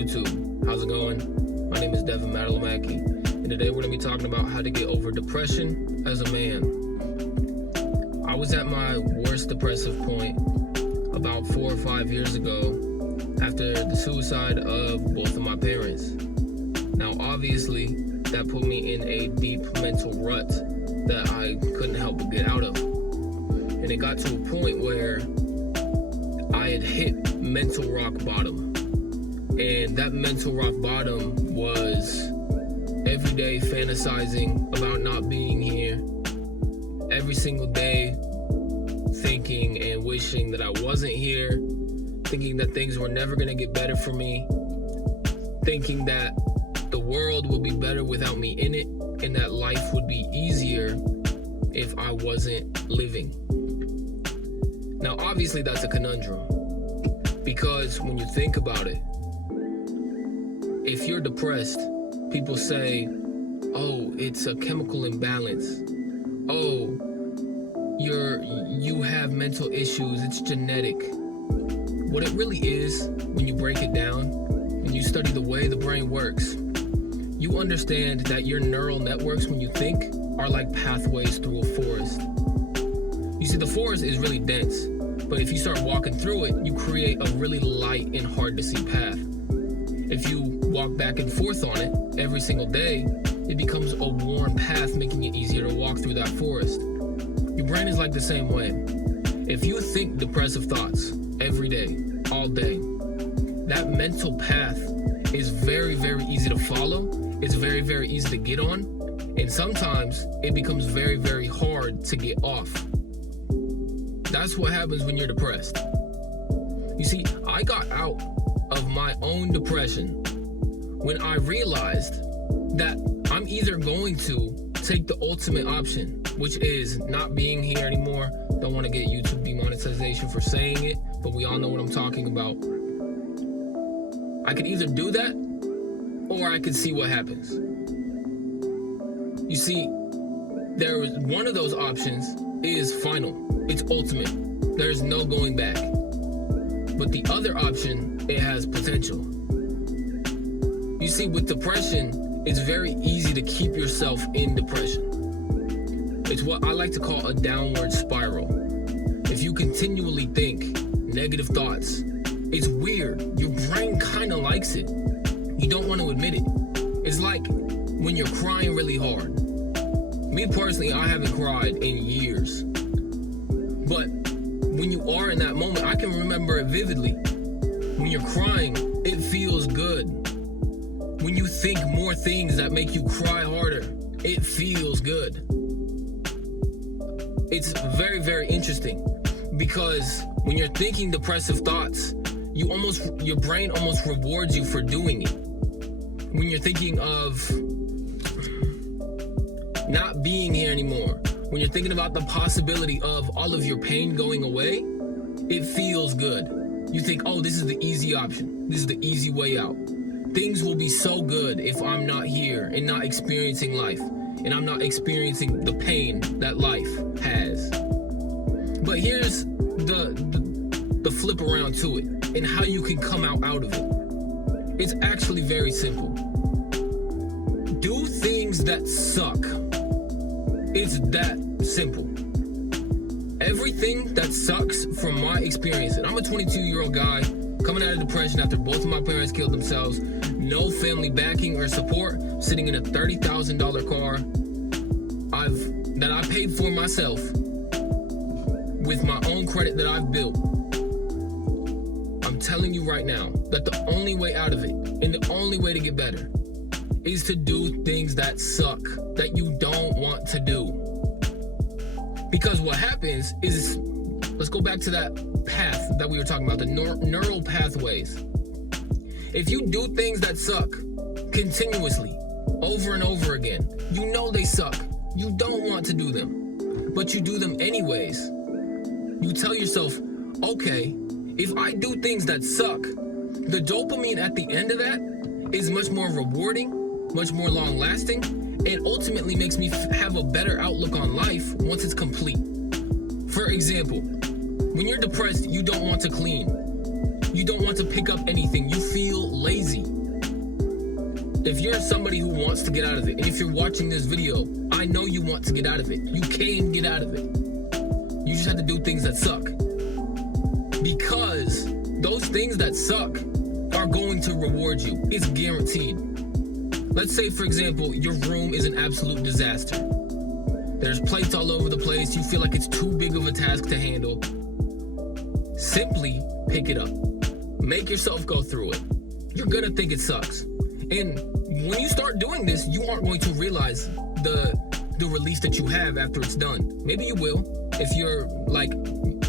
YouTube? How's it going? My name is Devin Madalamaki, and today we're going to be talking about how to get over depression as a man. I was at my worst depressive point about 4 or 5 years ago after the suicide of both of my parents. Now, obviously, that put me in a deep mental rut that I couldn't help but get out of. And it got to a point where I had hit mental rock bottom. And that mental rock bottom was every day fantasizing about not being here. Every single day thinking and wishing that I wasn't here. Thinking that things were never going to get better for me. Thinking that the world would be better without me in it. And that life would be easier if I wasn't living. Now, obviously, that's a conundrum. Because when you think about it, if you're depressed, people say, oh, it's a chemical imbalance. Oh, you have mental issues, it's genetic. What it really is, when you break it down, when you study the way the brain works, you understand that your neural networks, when you think, are like pathways through a forest. You see, the forest is really dense, but if you start walking through it, you create a really light and hard to see path. If you walk back and forth on it every single day, it becomes a worn path, making it easier to walk through that forest. Your brain is like the same way. If you think depressive thoughts every day, all day, that mental path is very, very easy to follow. It's very, very easy to get on. And sometimes it becomes very, very hard to get off. That's what happens when you're depressed. You see, I got out of my own depression when I realized that I'm either going to take the ultimate option, which is not being here anymore. Don't want to get YouTube demonetization for saying it, but we all know what I'm talking about. I could either do that or I could see what happens. You see, there is one of those options is final. It's ultimate. There's no going back. But the other option, it has potential. You see, with depression, it's very easy to keep yourself in depression. It's what I like to call a downward spiral. If you continually think negative thoughts, it's weird. Your brain kind of likes it. You don't want to admit it. It's like when you're crying really hard. Me personally, I haven't cried in years. But when you are in that moment, I can remember it vividly. When you're crying, it feels good. When you think more things that make you cry harder, it feels good. It's very, very interesting because when you're thinking depressive thoughts, your brain almost rewards you for doing it. When you're thinking of not being here anymore, when you're thinking about the possibility of all of your pain going away, it feels good. You think, oh, this is the easy option. This is the easy way out. Things will be so good if I'm not here and not experiencing life, and I'm not experiencing the pain that life has. But here's the flip around to it and how you can come out of it. It's actually very simple. Do things that suck. It's that simple. Everything that sucks from my experience, and I'm a 22-year-old guy coming out of depression after both of my parents killed themselves, no family backing or support, sitting in a $30,000 car that I paid for myself with my own credit that I've built. I'm telling you right now that the only way out of it and the only way to get better is to do things that suck, that you don't want to do. Because what happens is, let's go back to that path that we were talking about, the neural pathways. If you do things that suck continuously, over and over again, you know they suck. You don't want to do them, but you do them anyways. You tell yourself, okay, if I do things that suck, the dopamine at the end of that is much more rewarding, much more long-lasting, and ultimately makes me have a better outlook on life once it's complete. For example, When you're depressed, you don't want to clean. You don't want to pick up anything. You feel lazy. if you're somebody who wants to get out of it, and if you're watching this video, I know you want to get out of it. You can get out of it. You just have to do things that suck. Because those things that suck are going to reward you. It's guaranteed. Let's say, for example, your room is an absolute disaster. There's plates all over the place. You feel like it's too big of a task to handle. Simply pick it up. Make yourself go through it. You're gonna think it sucks. And when you start doing this, you aren't going to realize the release that you have after it's done. Maybe you will, if you're like,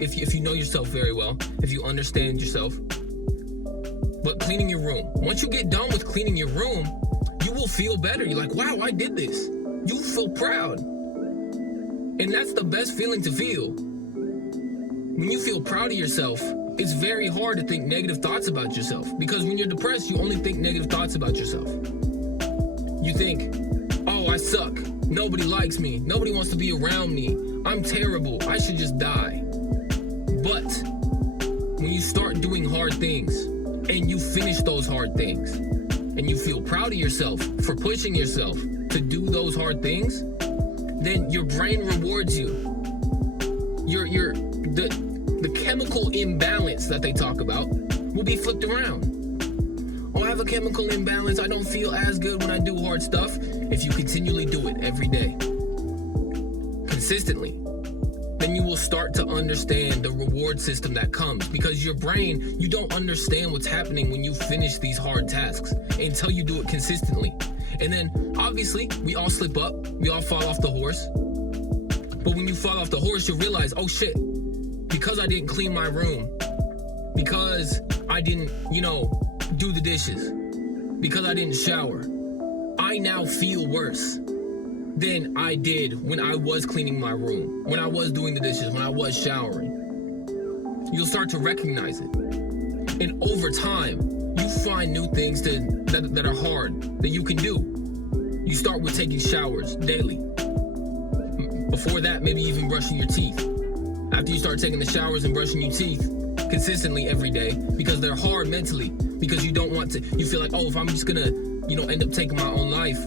if you know yourself very well, if you understand yourself. But cleaning your room. Once you get done with cleaning your room, you will feel better. You're like, wow, I did this. You feel proud. And that's the best feeling to feel. When you feel proud of yourself, it's very hard to think negative thoughts about yourself, because when you're depressed, you only think negative thoughts about yourself. You think, oh, I suck. Nobody likes me. Nobody wants to be around me. I'm terrible. I should just die. But when you start doing hard things and you finish those hard things and you feel proud of yourself for pushing yourself to do those hard things, then your brain rewards you. The chemical imbalance that they talk about will be flipped around. Oh, I have a chemical imbalance. I don't feel as good when I do hard stuff. If you continually do it every day, consistently, then you will start to understand the reward system that comes, because your brain, you don't understand what's happening when you finish these hard tasks until you do it consistently. And then obviously we all slip up, we all fall off the horse. But when you fall off the horse, you realize, oh shit, because I didn't clean my room, because I didn't, do the dishes, because I didn't shower, I now feel worse than I did when I was cleaning my room, when I was doing the dishes, when I was showering. You'll start to recognize it. And over time, you find new things that are hard that you can do. You start with taking showers daily. Before that, maybe even brushing your teeth. After you start taking the showers and brushing your teeth consistently every day, because they're hard mentally, because you don't want to, you feel like, oh, if I'm just gonna, end up taking my own life,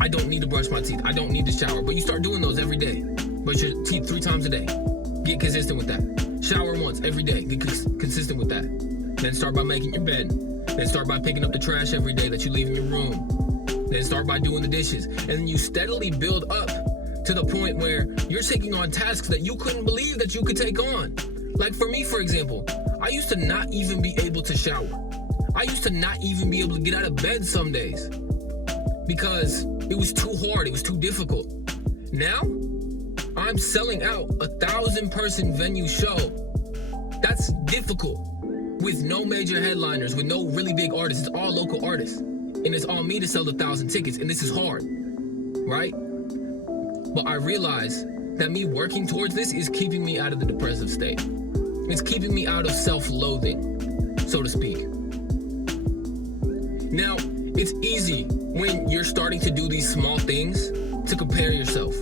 I don't need to brush my teeth. I don't need to shower. But you start doing those every day. Brush your teeth 3 times a day. Get consistent with that. Shower once every day. Get consistent with that. Then start by making your bed. Then start by picking up the trash every day that you leave in your room. Then start by doing the dishes. And then you steadily build up to the point where you're taking on tasks that you couldn't believe that you could take on. Like for me, for example, I used to not even be able to shower. I used to not even be able to get out of bed some days because it was too hard. It was too difficult. Now, I'm selling out a 1,000-person venue show. That's difficult, with no major headliners, with no really big artists. It's all local artists. And it's on me to sell the 1,000 tickets. And this is hard, right? But I realize that me working towards this is keeping me out of the depressive state. It's keeping me out of self-loathing, so to speak. Now, it's easy when you're starting to do these small things to compare yourself.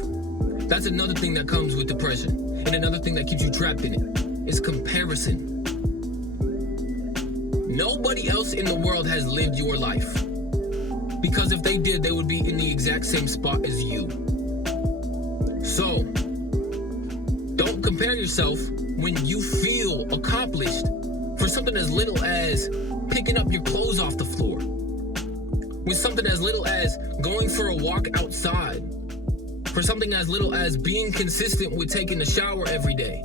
That's another thing that comes with depression. And another thing that keeps you trapped in it is comparison. Nobody else in the world has lived your life. Because if they did, they would be in the exact same spot as you. So, don't compare yourself when you feel accomplished for something as little as picking up your clothes off the floor. With something as little as going for a walk outside. For something as little as being consistent with taking a shower every day.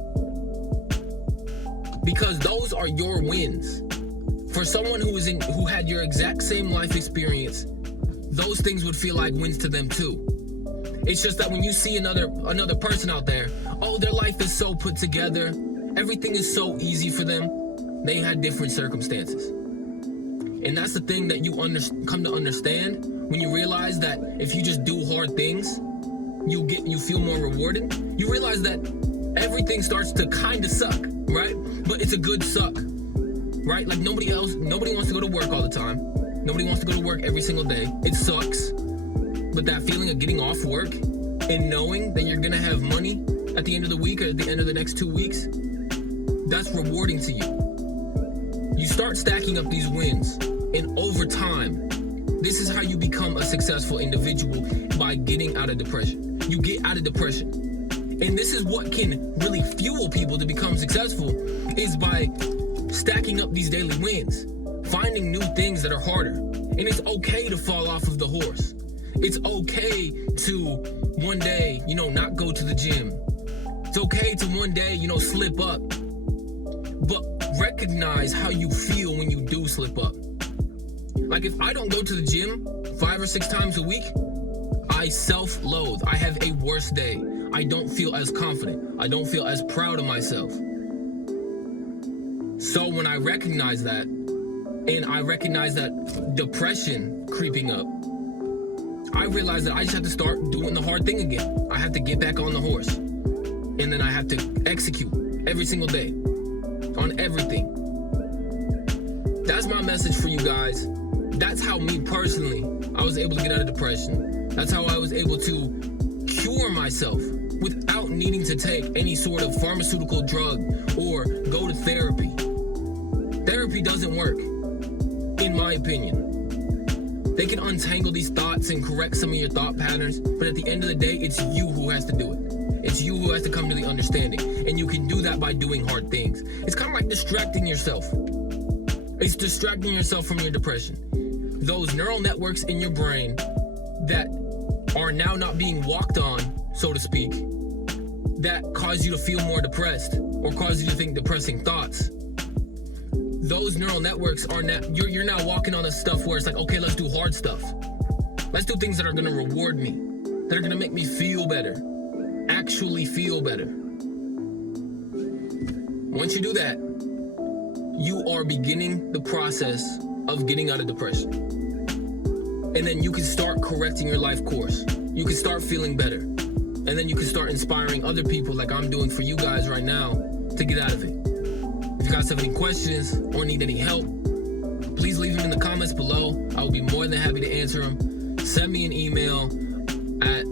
Because those are your wins. For someone who had your exact same life experience, those things would feel like wins to them too. It's just that when you see another person out there, oh, their life is so put together, everything is so easy for them, they had different circumstances. And that's the thing that you come to understand when you realize that if you just do hard things, you feel more rewarded. You realize that everything starts to kind of suck, right? But it's a good suck, right? Like nobody wants to go to work all the time. Nobody wants to go to work every single day. It sucks. But that feeling of getting off work and knowing that you're gonna have money at the end of the week or at the end of the next 2 weeks, that's rewarding to you. You start stacking up these wins, and over time, This is how you become a successful individual, by getting out of depression. You get out of depression. And this is what can really fuel people to become successful, is by stacking up these daily wins, finding new things that are harder. And it's okay to fall off of the horse. It's okay to one day, not go to the gym. It's okay to one day, slip up. But recognize how you feel when you do slip up. Like, if I don't go to the gym 5 or 6 times a week, I self-loathe. I have a worse day. I don't feel as confident. I don't feel as proud of myself. So when I recognize that, and I recognize that depression creeping up, I realize that I just have to start doing the hard thing again. I have to get back on the horse. And then I have to execute every single day on everything. That's my message for you guys. That's how me personally, I was able to get out of depression. That's how I was able to cure myself without needing to take any sort of pharmaceutical drug or go to therapy. Therapy doesn't work, in my opinion. They can untangle these thoughts and correct some of your thought patterns, but at the end of the day, it's you who has to do it. It's you who has to come to the understanding, and you can do that by doing hard things. It's kind of like distracting yourself. It's distracting yourself from your depression. Those neural networks in your brain that are now not being walked on, so to speak, that cause you to feel more depressed or cause you to think depressing thoughts. Those neural networks are now, you're now walking on the stuff where it's like, okay, let's do hard stuff. Let's do things that are gonna reward me, that are gonna make me feel better, actually feel better. Once you do that, you are beginning the process of getting out of depression. And then you can start correcting your life course. You can start feeling better. And then you can start inspiring other people like I'm doing for you guys right now to get out of it. If you guys have any questions or need any help, please leave them in the comments below. I will be more than happy to answer them. Send me an email at,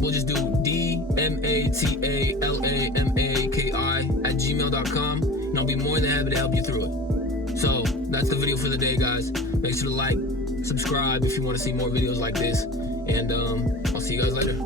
we'll just do dmatallamaki@gmail.com, and I'll be more than happy to help you through it. So that's the video for the day, guys. Make sure to like, subscribe if you want to see more videos like this, and I'll see you guys later.